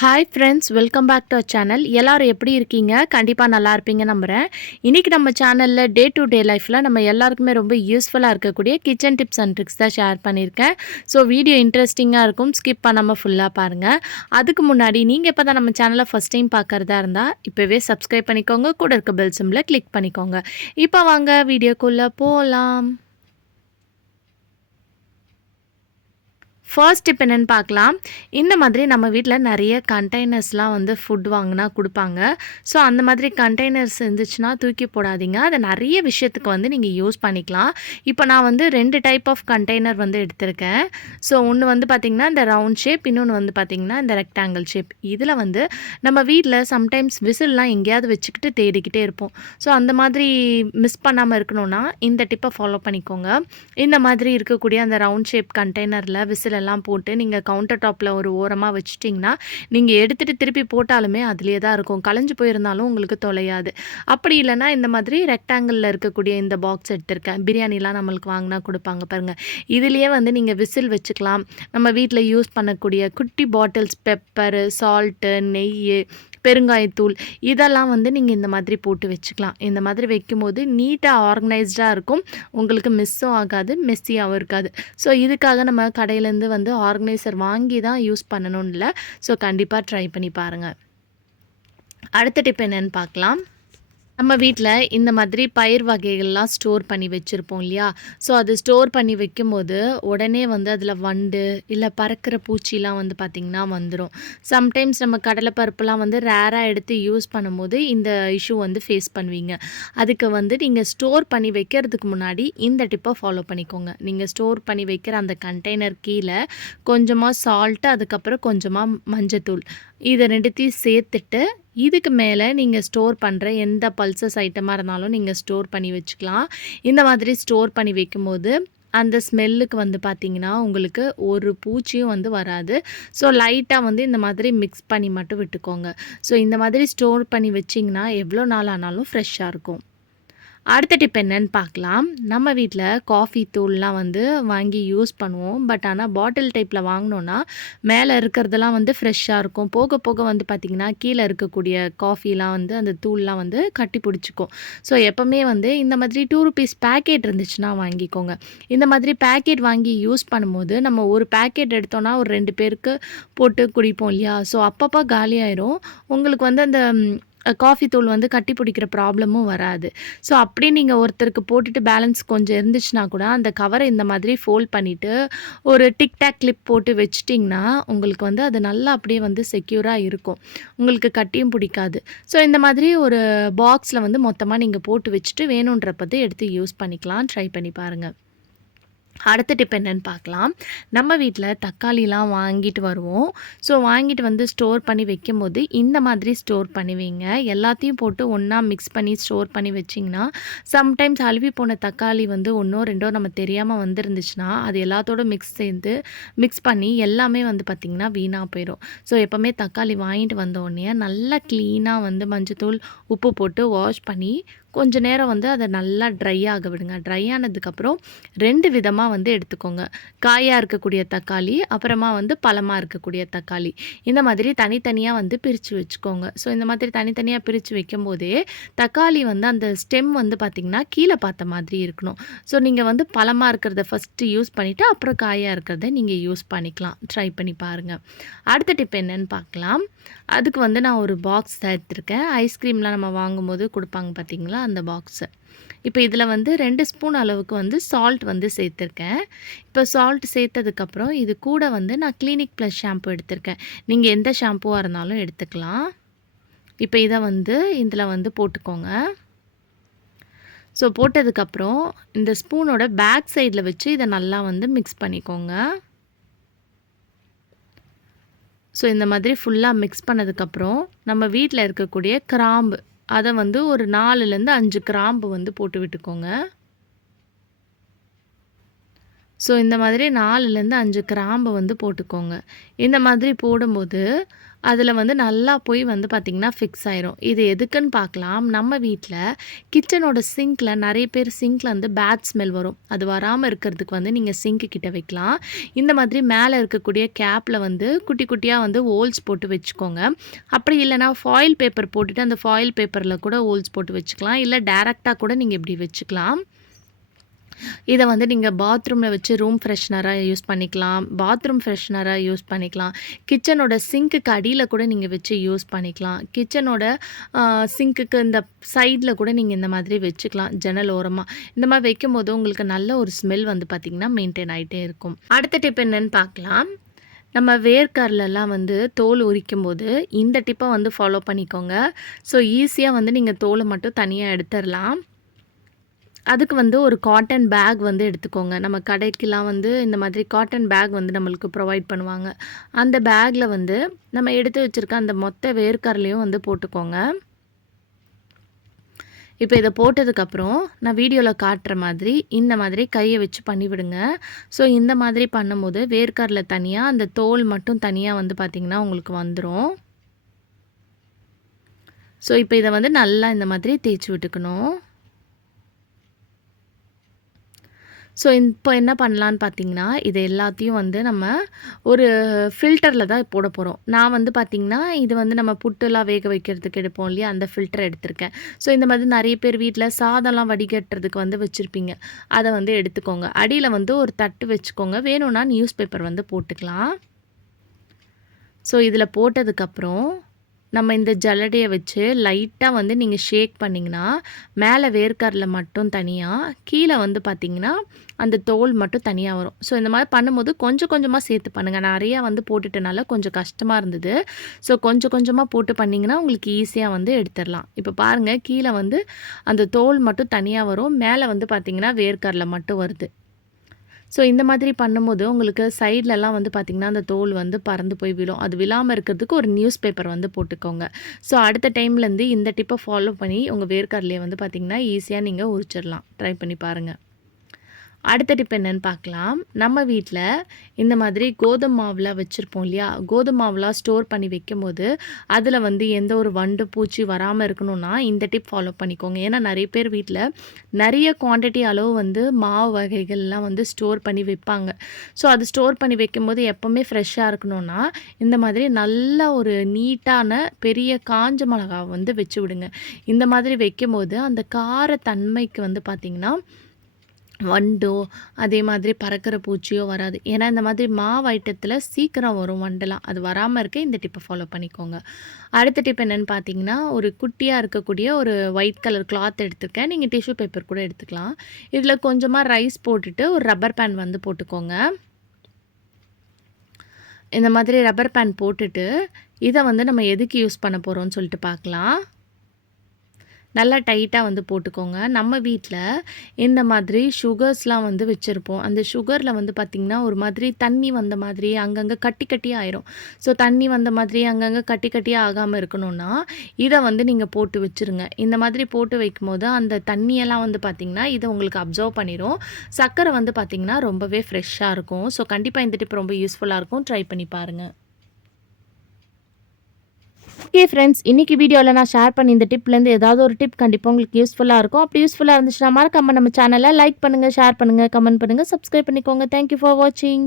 Hi friends, welcome back to our channel. எல்லாரும் எப்படி இருக்கீங்க? கண்டிப்பாக நல்லா இருப்பீங்க நம்புகிறேன். இன்றைக்கி நம்ம சேனலில் டே டு டே லைஃப்பில் நம்ம எல்லாருக்குமே ரொம்ப யூஸ்ஃபுல்லாக இருக்கக்கூடிய கிச்சன் டிப்ஸ் அண்ட் ட்ரிக்ஸ் தான் ஷேர் பண்ணியிருக்கேன். ஸோ வீடியோ இன்ட்ரெஸ்டிங்காக இருக்கும், ஸ்கிப் பண்ணாமல் ஃபுல்லாக பாருங்கள். அதுக்கு முன்னாடி நீங்கள் இப்போ தான் நம்ம சேனலை ஃபஸ்ட் டைம் பார்க்குறதா இருந்தால் இப்போவே சப்ஸ்கிரைப் பண்ணிக்கோங்க, கூட இருக்க பெல் சிம்பில் கிளிக் பண்ணிக்கோங்க. இப்போ வாங்க வீடியோக்குள்ளே போகலாம். ஃபர்ஸ்ட் டிப் என்னென்னு பார்க்கலாம். இந்த மாதிரி நம்ம வீட்டில் நிறைய கண்டெய்னர்ஸ்லாம் வந்து ஃபுட் வாங்கினா கொடுப்பாங்க. ஸோ அந்த மாதிரி கண்டெய்னர்ஸ் இருந்துச்சுன்னா தூக்கி போடாதீங்க. அதை நிறைய விஷயத்துக்கு வந்து நீங்கள் யூஸ் பண்ணிக்கலாம். இப்போ நான் வந்து 2 டைப் ஆஃப் கண்டெய்னர் வந்து எடுத்திருக்கேன். ஸோ ஒன்று வந்து பார்த்திங்கன்னா இந்த ரவுண்ட் ஷேப், இன்னொன்று வந்து பார்த்திங்கன்னா இந்த ரெக்டாங்கிள் ஷேப். இதில் வந்து நம்ம வீட்டில் சம்டைம்ஸ் விசில்லாம் எங்கேயாவது வச்சுக்கிட்டு தேடிக்கிட்டே இருப்போம். ஸோ அந்த மாதிரி மிஸ் பண்ணாமல் இருக்கணும்னா இந்த டிப்பை ஃபாலோ பண்ணிக்கோங்க. இந்த மாதிரி இருக்கக்கூடிய அந்த ரவுண்ட் ஷேப் கண்டெய்னரில் விசில் எல்லாம் போட்டு நீங்கள் கவுண்டர் டாப்பில் ஒரு ஓரமாக வச்சிட்டிங்கன்னா நீங்கள் எடுத்துகிட்டு திருப்பி போட்டாலுமே அதுலேயே தான் இருக்கும். கலைஞ்சு போயிருந்தாலும் உங்களுக்கு தொலையாது. அப்படி இல்லைனா இந்த மாதிரி ரெக்டாங்கிளில் இருக்கக்கூடிய இந்த பாக்ஸ் எடுத்திருக்கேன். பிரியாணிலாம் நம்மளுக்கு வாங்கினா கொடுப்பாங்க பாருங்கள். இதுலேயே வந்து நீங்கள் விசில் வச்சுக்கலாம். நம்ம வீட்டில் யூஸ் பண்ணக்கூடிய குட்டி பாட்டில்ஸ், பெப்பரு, சால்ட்டு, நெய், பெருங்காயத்தூள் இதெல்லாம் வந்து நீங்கள் இந்த மாதிரி போட்டு வச்சுக்கலாம். இந்த மாதிரி வைக்கும்போது நீட்டாக ஆர்கனைஸ்டாக இருக்கும். உங்களுக்கு மிஸ்ஸும் ஆகாது, மெஸ்ஸியாகவும் இருக்காது. ஸோ இதுக்காக நம்ம கடையிலேருந்து வந்து ஆர்கனைசர் வாங்கி தான் யூஸ் பண்ணணும்னு இல்லை. ஸோ கண்டிப்பாக ட்ரை பண்ணி பாருங்கள். அடுத்த டிப் என்னென்னு பார்க்கலாம். நம்ம வீட்டில் இந்த மாதிரி பயிர் வகைகள்லாம் ஸ்டோர் பண்ணி வச்சுருப்போம் இல்லையா? ஸோ அது ஸ்டோர் பண்ணி வைக்கும்போது உடனே வந்து அதில் வண்டு இல்லை பறக்கிற பூச்சிலாம் வந்து பார்த்திங்கன்னா வந்துடும். சம்டைம்ஸ் நம்ம கடலைப்பருப்புலாம் வந்து ரேராக எடுத்து யூஸ் பண்ணும்போது இந்த இஷ்யூ வந்து ஃபேஸ் பண்ணுவீங்க. அதுக்கு வந்து நீங்கள் ஸ்டோர் பண்ணி வைக்கிறதுக்கு முன்னாடி இந்த டிப்பை ஃபாலோ பண்ணிக்கோங்க. நீங்கள் ஸ்டோர் பண்ணி வைக்கிற அந்த கண்டெய்னர் கீழே கொஞ்சமாக சால்ட்டு, அதுக்கப்புறம் கொஞ்சமாக மஞ்சத்தூள், இதை 2த்தையும் சேர்த்துட்டு இதுக்கு மேலே நீங்கள் ஸ்டோர் பண்ணுற எந்த பல்சஸ் ஐட்டமாக இருந்தாலும் நீங்கள் ஸ்டோர் பண்ணி வச்சுக்கலாம். இந்த மாதிரி ஸ்டோர் பண்ணி வைக்கும்போது அந்த ஸ்மெல்லுக்கு வந்து பார்த்திங்கன்னா உங்களுக்கு ஒரு பூச்சியும் வந்து வராது. ஸோ லைட்டாக வந்து இந்த மாதிரி மிக்ஸ் பண்ணி மட்டும் விட்டுக்கோங்க. ஸோ இந்த மாதிரி ஸ்டோர் பண்ணி வச்சிங்கன்னா எவ்வளோ நாள் ஆனாலும் ஃப்ரெஷ்ஷாக இருக்கும். அடுத்த டிப் என்னன்னு பார்க்கலாம். நம்ம வீட்டில் காஃபி தூள்லாம் வந்து வாங்கி யூஸ் பண்ணுவோம். பட் ஆனால் பாட்டில் டைப்பில் வாங்கினோன்னா மேலே இருக்கிறதெல்லாம் வந்து ஃப்ரெஷ்ஷாக இருக்கும். போக போக வந்து பார்த்திங்கன்னா கீழே இருக்கக்கூடிய காஃபிலாம் வந்து அந்த தூள்லாம் வந்து கட்டி பிடிச்சிக்கும். ஸோ எப்போவுமே வந்து இந்த மாதிரி 2 rupees பேக்கெட் இருந்துச்சுன்னா வாங்கிக்கோங்க. இந்த மாதிரி பேக்கெட் வாங்கி யூஸ் பண்ணும்போது நம்ம ஒரு பேக்கெட் எடுத்தோன்னா ஒரு 2 பேருக்கு போட்டு குடிப்போம் இல்லையா? ஸோ அப்பப்போ காலியாயிரும். உங்களுக்கு வந்து அந்த காஃபி தூள் வந்து கட்டி பிடிக்கிற ப்ராப்ளமும் வராது. ஸோ அப்படியே நீங்கள் ஒருத்தருக்கு போட்டுட்டு பேலன்ஸ் கொஞ்சம் இருந்துச்சுன்னா கூட அந்த கவரை இந்த மாதிரி ஃபோல்ட் பண்ணிவிட்டு ஒரு டிக்டாக் கிளிப் போட்டு வச்சிட்டிங்கன்னா உங்களுக்கு வந்து அது நல்லா அப்படியே வந்து செக்யூராக இருக்கும். உங்களுக்கு கட்டியும் பிடிக்காது. ஸோ இந்த மாதிரி ஒரு பாக்ஸில் வந்து மொத்தமாக நீங்கள் போட்டு வச்சுட்டு வேணுன்றப்போ எடுத்து யூஸ் பண்ணிக்கலாம். ட்ரை பண்ணி பாருங்கள். அடுத்த டிப் என்னென்னு பார்க்கலாம். நம்ம வீட்டில் தக்காளிலாம் வாங்கிட்டு வருவோம். ஸோ வாங்கிட்டு வந்து ஸ்டோர் பண்ணி வைக்கும்போது இந்த மாதிரி ஸ்டோர் பண்ணி வைங்க. எல்லாத்தையும் போட்டு ஒன்றா மிக்ஸ் பண்ணி ஸ்டோர் பண்ணி வச்சிங்கன்னா சம்டைம்ஸ் அழுவி போன தக்காளி வந்து 1ஓ 2ஓ நம்ம தெரியாமல் வந்துருந்துச்சுன்னா அது எல்லாத்தோட மிக்ஸ் பண்ணி எல்லாமே வந்து பார்த்திங்கன்னா வீணாக போயிடும். ஸோ எப்போவுமே தக்காளி வாங்கிட்டு வந்தோடனே நல்லா க்ளீனாக வந்து மஞ்சத்தூள், உப்பு போட்டு வாஷ் பண்ணி கொஞ்சம் நேரம் வந்து அதை நல்லா ட்ரை ஆக விடுங்க. ட்ரை ஆனதுக்கப்புறம் 2 விதமாக வந்து எடுத்துக்கோங்க. காயாக இருக்கக்கூடிய தக்காளி, அப்புறமா வந்து பழமாக இருக்கக்கூடிய தக்காளி. இந்த மாதிரி தனித்தனியாக வந்து பிரித்து வச்சுக்கோங்க. ஸோ இந்த மாதிரி தனித்தனியாக பிரித்து வைக்கும்போதே தக்காளி வந்து அந்த ஸ்டெம் வந்து பார்த்திங்கன்னா கீழே பார்த்த மாதிரி இருக்கணும். ஸோ நீங்கள் வந்து பழமாக இருக்கிறத ஃபஸ்ட்டு யூஸ் பண்ணிவிட்டு அப்புறம் காயாக இருக்கிறத நீங்கள் யூஸ் பண்ணிக்கலாம். ட்ரை பண்ணி பாருங்கள். அடுத்த டிப் என்னென்னு பார்க்கலாம். அதுக்கு வந்து நான் ஒரு பாக்ஸ் எடுத்திருக்கேன். ஐஸ்கிரீம்லாம் நம்ம வாங்கும்போது கொடுப்பாங்க பார்த்திங்களா, அந்த பாக்ஸு. இப்போ இதில் வந்து 2 ஸ்பூன் அளவுக்கு வந்து சால்ட் வந்து சேர்த்துருக்கேன். இப்போ சால்ட் சேர்த்ததுக்கப்புறம் இது கூட வந்து நான் கிளினிக் ப்ளஸ் ஷாம்பு எடுத்திருக்கேன். நீங்கள் எந்த ஷாம்புவாக இருந்தாலும் எடுத்துக்கலாம். இப்போ இதை வந்து இதில் வந்து போட்டுக்கோங்க. ஸோ போட்டதுக்கப்புறம் இந்த ஸ்பூனோட பேக் சைடில் வச்சு இதை நல்லா வந்து மிக்ஸ் பண்ணிக்கோங்க. ஸோ இந்த மாதிரி ஃபுல்லாக மிக்ஸ் பண்ணதுக்கப்புறம் நம்ம வீட்டில் இருக்கக்கூடிய கிராம்பு அதை வந்து ஒரு 4லேருந்து 5 கிராம்பு வந்து போட்டு விட்டுக்கோங்க. ஸோ இந்த மாதிரி 4லேருந்து 5 கிராம்பு வந்து போட்டுக்கோங்க. இந்த மாதிரி போடும்போது அதில வந்து நல்லா போய் வந்து பார்த்திங்கன்னா ஃபிக்ஸ் ஆயிரும். இது எதுக்குன்னு பார்க்கலாம். நம்ம வீட்ல கிச்சனோட சிங்க்ல நெறைய பேர் சிங்க்ல வந்து பேட் ஸ்மெல் வரும். அது வராம இருக்கிறதுக்கு வந்து நீங்க சிங்க் கிட்ட வைக்கலாம். இந்த மாதிரி மேலே இருக்கக்கூடிய கேப்ல வந்து குட்டி குட்டியா வந்து ஹோல்ஸ் போட்டு வச்சுக்கோங்க. அப்படி இல்லைனா ஃபாயில் பேப்பர் போட்டுட்டு அந்த ஃபாயில் பேப்பரில் கூட ஹோல்ஸ் போட்டு வச்சுக்கலாம். இல்லை டைரக்ட்டா கூட நீங்க இப்படி வச்சுக்கலாம். இத வந்து நீங்க பாத்ரூம்ல வச்சு ரூம் ஃப்ரெஷ்னரா யூஸ் பண்ணிக்கலாம். பாத்ரூம் ஃப்ரெஷ்னரா யூஸ் பண்ணிக்கலாம். கிச்சனோட சிங்க்குக்கு அடியில கூட நீங்க வச்சு யூஸ் பண்ணிக்கலாம். கிச்சனோட சிங்க்குக்கு இந்த சைட்ல கூட நீங்க இந்த மாதிரி வச்சுக்கலாம். ஜன்னல் ஓரமா. இந்த மாதிரி வைக்கும்போது உங்களுக்கு நல்ல ஒரு ஸ்மெல் வந்து பார்த்தீங்கன்னா, மெயின்டெயின் ஆயிட்டே இருக்கும். அடுத்த டிப் என்னன்னு பார்க்கலாம். நம்ம வேர்க்கடலைலாம் வந்து தோல் உரிக்கும்போது இந்த டிப்ப வந்து ஃபாலோ பண்ணிக்கோங்க. ஸோ ஈஸியா வந்து நீங்க தோல மட்டும் தனியா எடுத்துறலாம். அதுக்கு வந்து ஒரு காட்டன் பேக் வந்து எடுத்துக்கோங்க. நம்ம கடைக்கெல்லாம் வந்து இந்த மாதிரி காட்டன் பேக் வந்து நம்மளுக்கு ப்ரொவைட் பண்ணுவாங்க. அந்த பேக்கில வந்து நம்ம எடுத்து வச்சிருக்க அந்த மொத்த வேர்க்கடலையும் வந்து போட்டுக்கோங்க. இப்போ இத போட்டதுக்கப்புறம் நான் வீடியோல காட்டுற மாதிரி இந்த மாதிரி கைய வச்சு பண்ணிவிடுங்க. ஸோ இந்த மாதிரி பண்ணும்போது வேர்க்கடலை தனியா, அந்த தோல் மட்டும் தனியா வந்து பார்த்திங்கன்னா உங்களுக்கு வந்துரும். ஸோ இப்போ இத வந்து நல்லா இந்த மாதிரி தேய்ச்சி விட்டுக்கணும். ஸோ இப்போ என்ன பண்ணலான்னு பார்த்தீங்கன்னா, இது எல்லாத்தையும் வந்து நம்ம ஒரு ஃபில்டரில் தான் போட போகிறோம். நான் வந்து பார்த்தீங்கன்னா, இது வந்து நம்ம புட்டுலாம் வேக வைக்கிறதுக்கு எடுப்போம் இல்லையா, அந்த ஃபில்டர் எடுத்திருக்கேன். ஸோ இந்த மாதிரி நிறைய பேர் வீட்டில் சாதம்லாம் வடிகட்டுறதுக்கு வந்து வச்சுருப்பீங்க. அதை வந்து எடுத்துக்கோங்க. அடியில் வந்து ஒரு தட்டு வச்சுக்கோங்க. வேணும்னா நியூஸ் பேப்பர் வந்து போட்டுக்கலாம். ஸோ இதில் போட்டதுக்கப்புறம் நம்ம இந்த ஜல்லடைய வச்சு லைட்டா வந்து நீங்க ஷேக் பண்ணிங்கன்னா, மேலே வேர்க்கடலை மட்டும் தனியா, கீழே வந்து பார்த்தீங்கன்னா, அந்த தோல் மட்டும் தனியா வரும். ஸோ இந்த மாதிரி பண்ணும்போது கொஞ்சம் கொஞ்சமா சேர்த்து பண்ணுங்க. நெறையா வந்து போட்டுட்டனால கொஞ்சம் கஷ்டமா இருந்தது. ஸோ கொஞ்சம் கொஞ்சமா போட்டு பண்ணிங்கன்னா, உங்களுக்கு ஈஸியா வந்து எடுத்துரலாம். இப்போ பாருங்க, கீழே வந்து அந்த தோல் மட்டும் தனியா வரும். மேலே வந்து பார்த்தீங்கன்னா, வேர்க்கடலை மட்டும் வருது. ஸோ இந்த மாதிரி பண்ணும்போது உங்களுக்கு சைட்லலாம் வந்து பார்த்திங்கன்னா, அந்த தோல் வந்து பறந்து போய் விழும். அது விழாம இருக்கிறதுக்கு ஒரு நியூஸ் பேப்பர் வந்து போட்டுக்கோங்க. ஸோ அடுத்த டைம்லேருந்து இந்த டிப்பை ஃபாலோ பண்ணி உங்கள் வேர்க்கடலைய வந்து பார்த்திங்கன்னா, ஈஸியா நீங்க உரிச்சிடலாம். ட்ரை பண்ணி பாருங்க. அடுத்த டிப் என்னன்னு பார்க்கலாம். நம்ம வீட்டில் இந்த மாதிரி கோதுமை மாவுலாம் வச்சுருப்போம் இல்லையா, கோதுமை மாவுலாம் ஸ்டோர் பண்ணி வைக்கும்போது அதில் வந்து எந்த ஒரு வண்டு பூச்சி வராமல் இருக்கணும்னா இந்த டிப் ஃபாலோ பண்ணிக்கோங்க. ஏன்னா நிறைய பேர் வீட்டில் நிறைய குவான்டிட்டி அளவு வந்து மாவு வகைகள்லாம் வந்து ஸ்டோர் பண்ணி வைப்பாங்க. ஸோ அது ஸ்டோர் பண்ணி வைக்கும்போது எப்போவுமே ஃப்ரெஷ்ஷாக இருக்கணும்னா இந்த மாதிரி நல்ல ஒரு நீட்டான பெரிய காஞ்ச மிளகாவை வந்து வச்சு விடுங்க. இந்த மாதிரி வைக்கும்போது அந்த காரத்தன்மைக்கு வந்து பார்த்திங்கன்னா வண்டோ அதே மாதிரி பறக்கிற பூச்சியோ வராது. ஏன்னா இந்த மாதிரி மாவு ஐட்டத்தில் சீக்கிரம் வரும் வண்டெல்லாம். அது வராமல் இருக்க இந்த டிப்பை ஃபாலோ பண்ணிக்கோங்க. அடுத்த டிப் என்னென்னு பார்த்தீங்கன்னா, ஒரு குட்டியாக இருக்கக்கூடிய ஒரு ஒயிட் கலர் கிளாத் எடுத்துருக்கேன். நீங்கள் டிஷ்யூ பேப்பர் கூட எடுத்துக்கலாம். இதில் கொஞ்சமாக ரைஸ் போட்டுட்டு ஒரு ரப்பர் பேண்ட் வந்து போட்டுக்கோங்க. இந்த மாதிரி ரப்பர் பேண்ட் போட்டுட்டு இதை வந்து நம்ம எதுக்கு யூஸ் பண்ண போகிறோம்னு சொல்லிட்டு பார்க்கலாம். நல்லா டைட்டாக வந்து போட்டுக்கோங்க. நம்ம வீட்டில் இந்த மாதிரி சுகர்ஸ்லாம் வந்து வச்சுருப்போம். அந்த சுகரில் வந்து பார்த்திங்கன்னா, ஒரு மாதிரி தண்ணி வந்த மாதிரி அங்கங்கே கட்டி கட்டியாக ஆயிரும். ஸோ தண்ணி வந்த மாதிரி அங்கங்கே கட்டி கட்டியாக ஆகாமல் இருக்கணும்னா, இதை வந்து நீங்கள் போட்டு வச்சுருங்க. இந்த மாதிரி போட்டு வைக்கும்போது அந்த தண்ணியெல்லாம் வந்து பார்த்திங்கன்னா, இதை உங்களுக்கு அப்சர்வ் பண்ணிடும். சர்க்கரை வந்து பார்த்திங்கன்னா, ரொம்பவே ஃப்ரெஷ்ஷாக இருக்கும். ஸோ கண்டிப்பாக இந்த டிப் ரொம்ப யூஸ்ஃபுல்லாக இருக்கும். ட்ரை பண்ணி பாருங்கள். ஓகே ஃப்ரெண்ட்ஸ், இன்னைக்கு வீடியோவில் நான் ஷேர் பண்ணி இந்த டிப்லேருந்து ஏதாவது ஒரு டிப் கண்டிப்பாக உங்களுக்கு யூஸ்ஃபுல்லாக இருக்கும். அப்படி யூஸ்ஃபுல்லாக இருந்துச்சுன்னா மறக்காம நம்ம சேனலை லைக் பண்ணுங்கள், ஷேர் பண்ணுங்கள், கமெண்ட் பண்ணுங்கள், சப்ஸ்கிரைப் பண்ணிக்கோங்க. தேங்க்யூ ஃபார் வாட்சிங்.